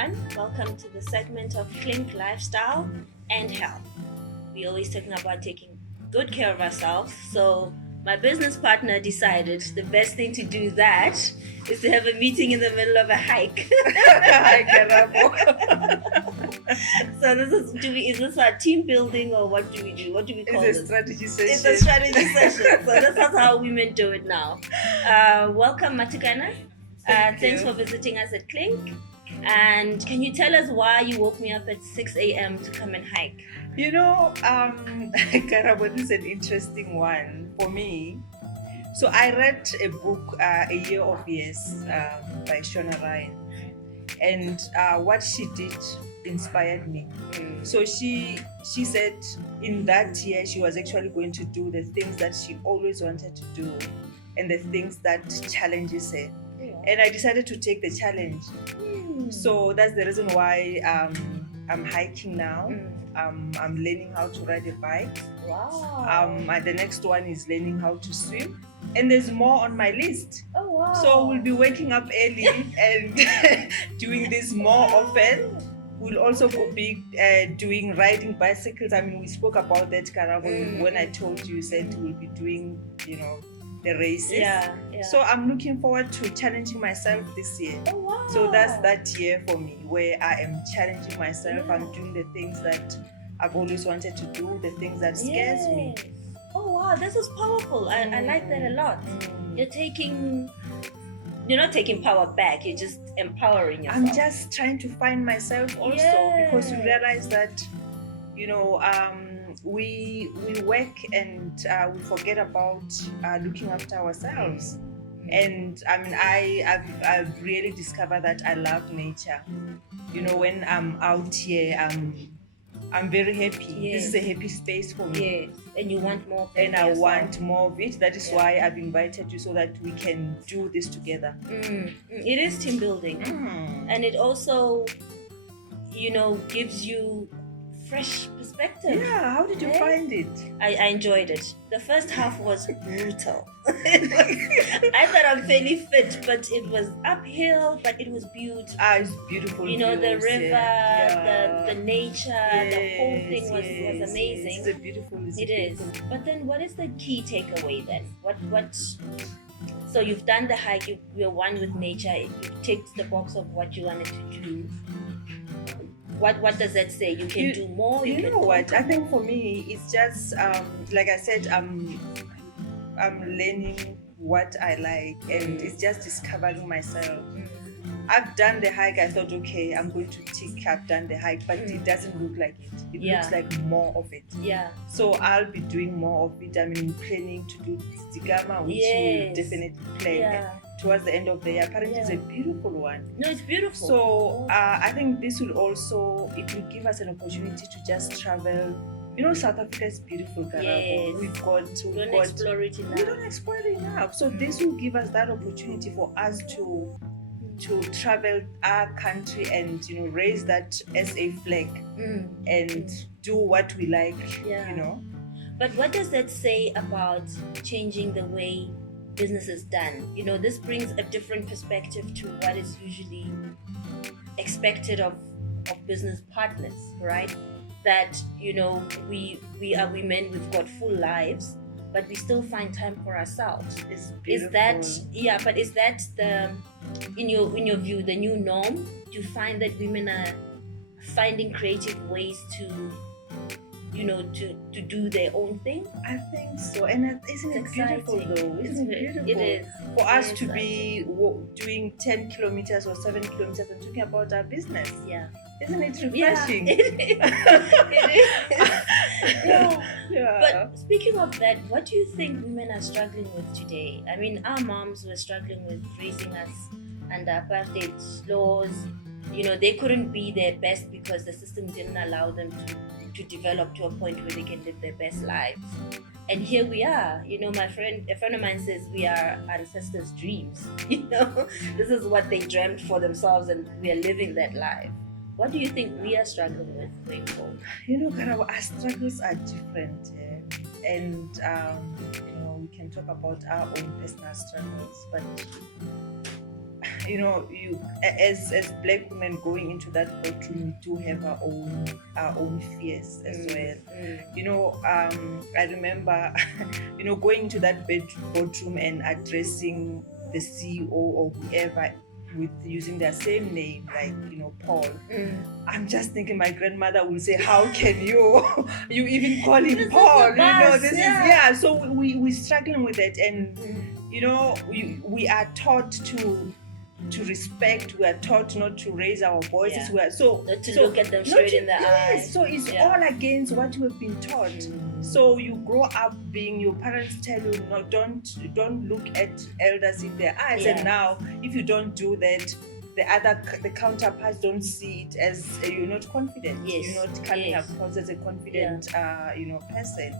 everyone. Welcome to the segment of KLINK Lifestyle and Health. We're always talking about taking good care of ourselves. So my business partner decided the best thing to do that is to have a meeting in the middle of a hike. So is this a team building or what do we do? What do we call It's this? a strategy session. It's a strategy session. So this is how women do it now. Welcome, Mathukana. Thanks for visiting us at KLINK. And can you tell us why you woke me up at 6 a.m. to come and hike? You know, Karabo, this is an interesting one for me. So I read a book, A Year of Yes, by Shona Ryan. And what she did inspired me. So she said in that year she was actually going to do the things that she always wanted to do and the things that challenges her. And I decided to take the challenge. So that's the reason why I'm hiking now. I'm learning how to ride a bike. Wow. And the next one is learning how to swim. And there's more on my list. Oh, wow. So we'll be waking up early and doing this more often. We'll also be doing riding bicycles. I mean, we spoke about that, Karabo, when I told you, said we'll be doing, the races. Yeah. So I'm looking forward to challenging myself this year. Oh, wow. So that's that year for me, where I am challenging myself. Yeah. I'm doing the things that I've always wanted to do, the things that scares me. Oh, wow, this is powerful. I like that a lot. You're not taking power back, you're just empowering yourself. I'm just trying to find myself also, because we realize that, we work and we forget about looking after ourselves. And I mean, I've really discovered that I love nature. When I'm out here, I'm very happy. Yes. This is a happy space for me. Yes, and you want more. And I want more of it. That is why I've invited you, so that we can do this together. It is team building. And it also, gives you fresh perspective. Yeah, how did you find it? I enjoyed it. The first half was brutal. I thought I'm fairly fit, but it was uphill, but it was beautiful. It's beautiful. The river, the nature, the whole thing was amazing. It's a beautiful. It is. But then what is the key takeaway then? What so you've done the hike, you're one with nature, you ticked the box of what you wanted to do. What does that say? You can do more. You know what? I think for me, it's just like I said, I'm learning what I like, and it's just discovering myself. I've done the hike. I thought, okay, I'm going to tick. I've done the hike, but it doesn't look like it. It looks like more of it. Yeah. So I'll be doing more of it. I mean, planning to do Zigama, which we'll definitely plan. Towards the end of the year. Apparently it's a beautiful one. No, it's beautiful. So I think this will also, it will give us an opportunity to just travel. South Africa is beautiful, Karabo. Yes. We don't explore it enough. We don't explore it enough. So this will give us that opportunity for us to travel our country and raise that SA flag and do what we like. But what does that say about changing the way business is done? This brings a different perspective to what is usually expected of business partners, right? That we are women, we've got full lives, but we still find time for ourselves. It's beautiful. But is that the in your view the new norm? Do you find that women are finding creative ways to do their own thing? I think so. And isn't it beautiful though? Isn't it beautiful? It is. For us to be doing 10 kilometers or 7 kilometers and talking about our business. Yeah. Isn't it refreshing? Yeah, it is. But speaking of that, what do you think women are struggling with today? I mean, our moms were struggling with raising us under apartheid laws. They couldn't be their best because the system didn't allow them to develop to a point where they can live their best lives. And here we are. A friend of mine says we are ancestors' dreams. This is what they dreamt for themselves, and we are living that life. What do you think we are struggling with going forward? Karabo, our struggles are different, and we can talk about our own personal struggles, but you as black women going into that bedroom, we do have our own fears as well. I remember going into that bedroom and addressing the CEO or whoever with using their same name, like Paul. I'm just thinking my grandmother will say, how can you even call him This Paul? is a So we're struggling with it, and we are taught to respect. We are taught not to raise our voices. Yeah. We are not to look at them straight in the eyes. So it's all against what we've been taught. So you grow up being, your parents tell you, no, don't look at elders in their eyes. And now if you don't do that, the counterparts don't see it as you're not confident. You're not coming across as a confident person.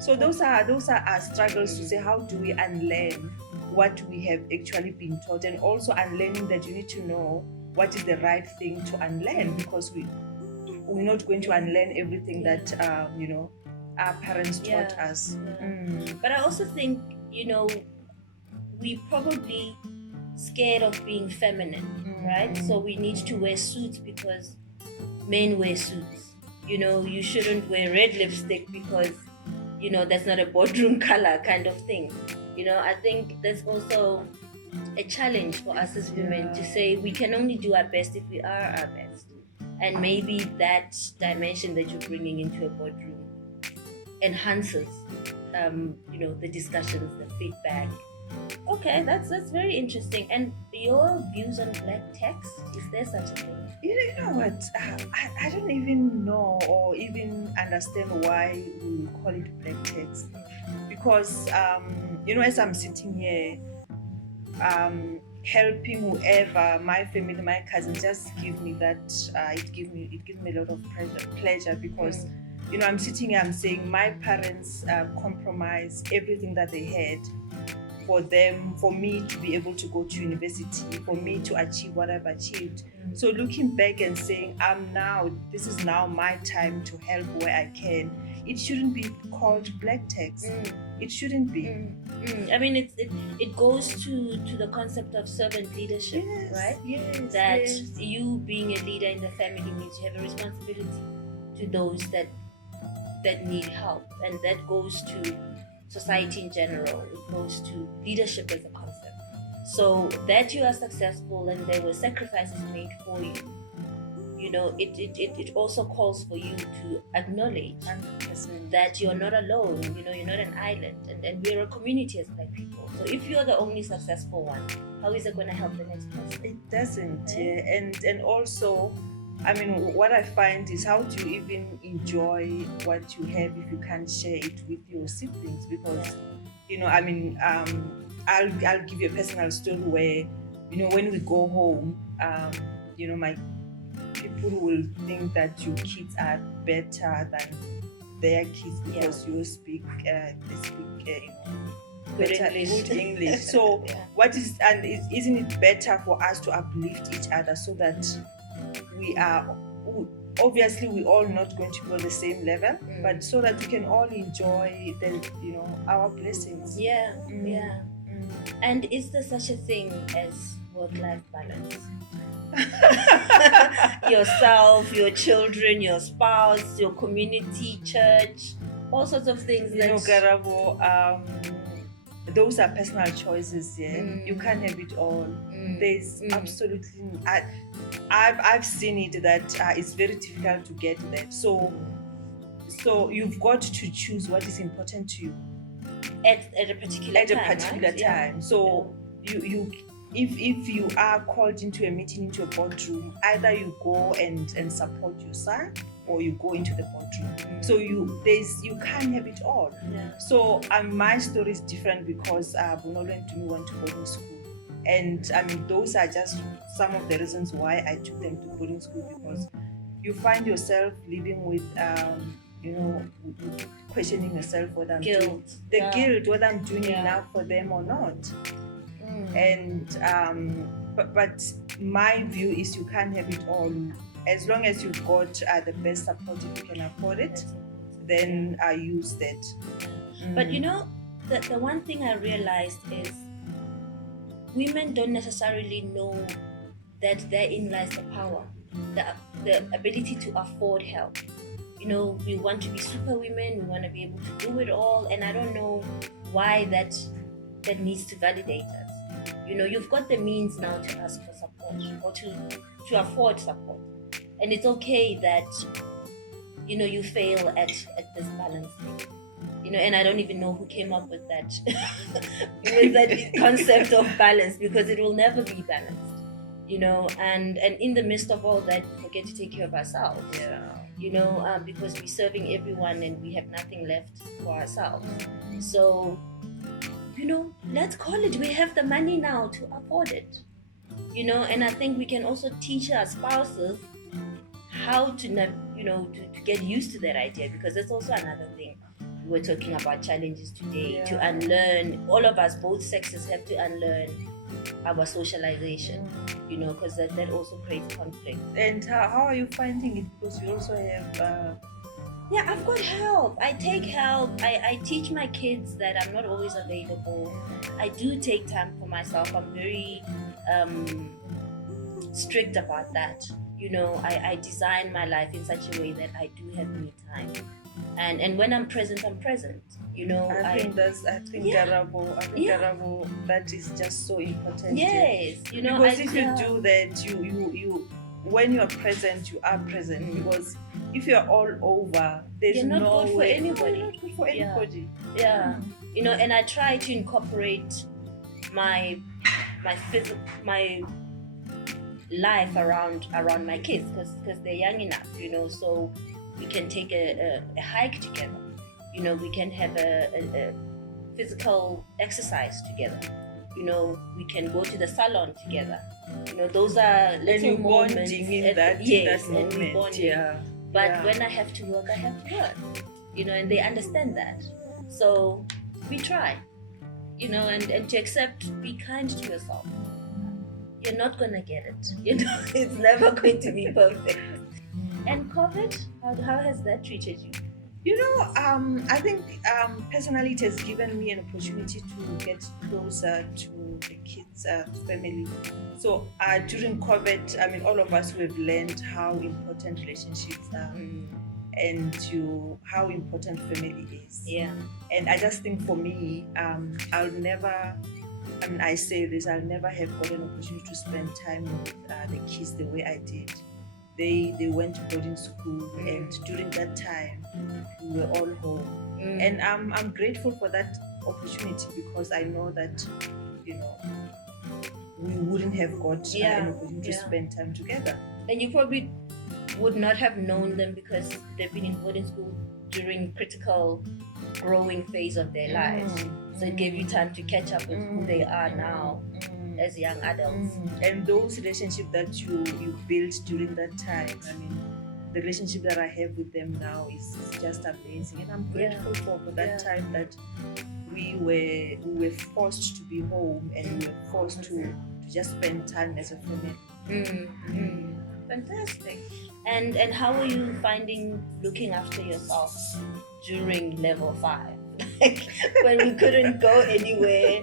So those are our struggles to say, how do we unlearn what we have actually been taught, and also unlearning that you need to know what is the right thing to unlearn, because we're not going to unlearn everything that our parents taught us. But I also think we probably scared of being feminine, right? So we need to wear suits because men wear suits. You shouldn't wear red lipstick because that's not a boardroom color, kind of thing. I think there's also a challenge for us as women to say we can only do our best if we are our best. And maybe that dimension that you're bringing into a boardroom enhances, the discussions, the feedback. Okay, that's very interesting. And your views on black text, is there such a thing? You know what? I don't even know or even understand why we call it black text. Because, as I'm sitting here, helping whoever, my family, my cousins, just give me that, it gives me a lot of pleasure because, I'm sitting here, I'm saying my parents compromised everything that they had for me to be able to go to university, for me to achieve what I've achieved. So looking back and saying, this is now my time to help where I can. It shouldn't be called black text. It shouldn't be. I mean, it goes to the concept of servant leadership, right? Yes. That you being a leader in the family means you have a responsibility to those that need help, and that goes to society in general. It goes to leadership as a concept. So that you are successful and there were sacrifices made for you, it also calls for you to acknowledge 100%. that you're not alone. You're not an island, and we're a community as black people. So if you're the only successful one, how is it going to help the next person? It doesn't. And also, I mean, what I find is, how do you even enjoy what you have if you can't share it with your siblings? Because, I'll give you a personal story where, when we go home, my people will think that your kids are better than their kids because you speak, Good English. So isn't it better for us to uplift each other so that obviously we're all not going to be on the same level, but so that we can all enjoy our blessings. And is there such a thing as work-life balance? Yourself, your children, your spouse, your community, church, all sorts of things. Karabo, those are personal choices. You can't have it all. There's absolutely I've seen it that it's very difficult to get that. So you've got to choose what is important to you at a particular time. So you if you are called into a meeting, into a boardroom, either you go and support your son or you go into the boardroom. So you can't have it all. So my story is different because Bunolo and Tumi went to boarding school. And I mean, those are just some of the reasons why I took them to boarding school, because you find yourself living with, questioning yourself whether I'm doing whether I'm doing enough for them or not. And but my view is you can't have it all. As long as you've got the best support, if you can afford it, then I use that. But the one thing I realized is, women don't necessarily know that therein lies the power, the ability to afford help. We want to be super women, we want to be able to do it all, and I don't know why that needs to validate us. You've got the means now to ask for support or to afford support, and it's okay that you fail at this balance thing. And I don't even know who came up with that with that concept of balance, because it will never be balanced. And in the midst of all that, we forget to take care of ourselves. Because we're serving everyone and we have nothing left for ourselves. So, let's call it. We have the money now to afford it. And I think we can also teach our spouses how to get used to that idea, because that's also another thing. We were talking about challenges today, to unlearn. All of us, both sexes, have to unlearn our socialization, because that also creates conflict. And how are you finding it? Because you also have... I've got help. I take help. I teach my kids that I'm not always available. I do take time for myself. I'm very strict about that. I design my life in such a way that I do have me time. And when I'm present, I'm present. I think Garabo, that is just so important. Yes, because if you do that, you when you are present, you are present. Because if you are all over, there's You're not no good for way. anybody. You're not good for anybody. Yeah. And I try to incorporate my life around my kids, because they're young enough, so we can take a hike together. We can have a physical exercise together. We can go to the salon together. Those are little moments. In that moment. Yeah. But when I have to work, I have to work. And they understand that. So we try. And to accept, be kind to yourself. You're not gonna get it. It's never going to be perfect. And COVID, how has that treated you? I think personally it has given me an opportunity to get closer to the kids' family. So during COVID, all of us have learned how important relationships are and how important family is. Yeah. And I just think for me, I'll never have got an opportunity to spend time with the kids the way I did. They went to boarding school, and during that time we were all home. And I'm grateful for that opportunity, because I know that we wouldn't have got an opportunity to spend time together. And you probably would not have known them, because they've been in boarding school during critical growing phase of their lives. So it gave you time to catch up with who they are now as young adults. And those relationships that you built during that time, the relationship that I have with them now is just amazing. And I'm grateful for that time that we were forced to be home, and we were forced to just spend time as a family. Fantastic. And how are you finding looking after yourself during level 5? Like when we couldn't go anywhere,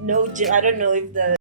no gym. I don't know if the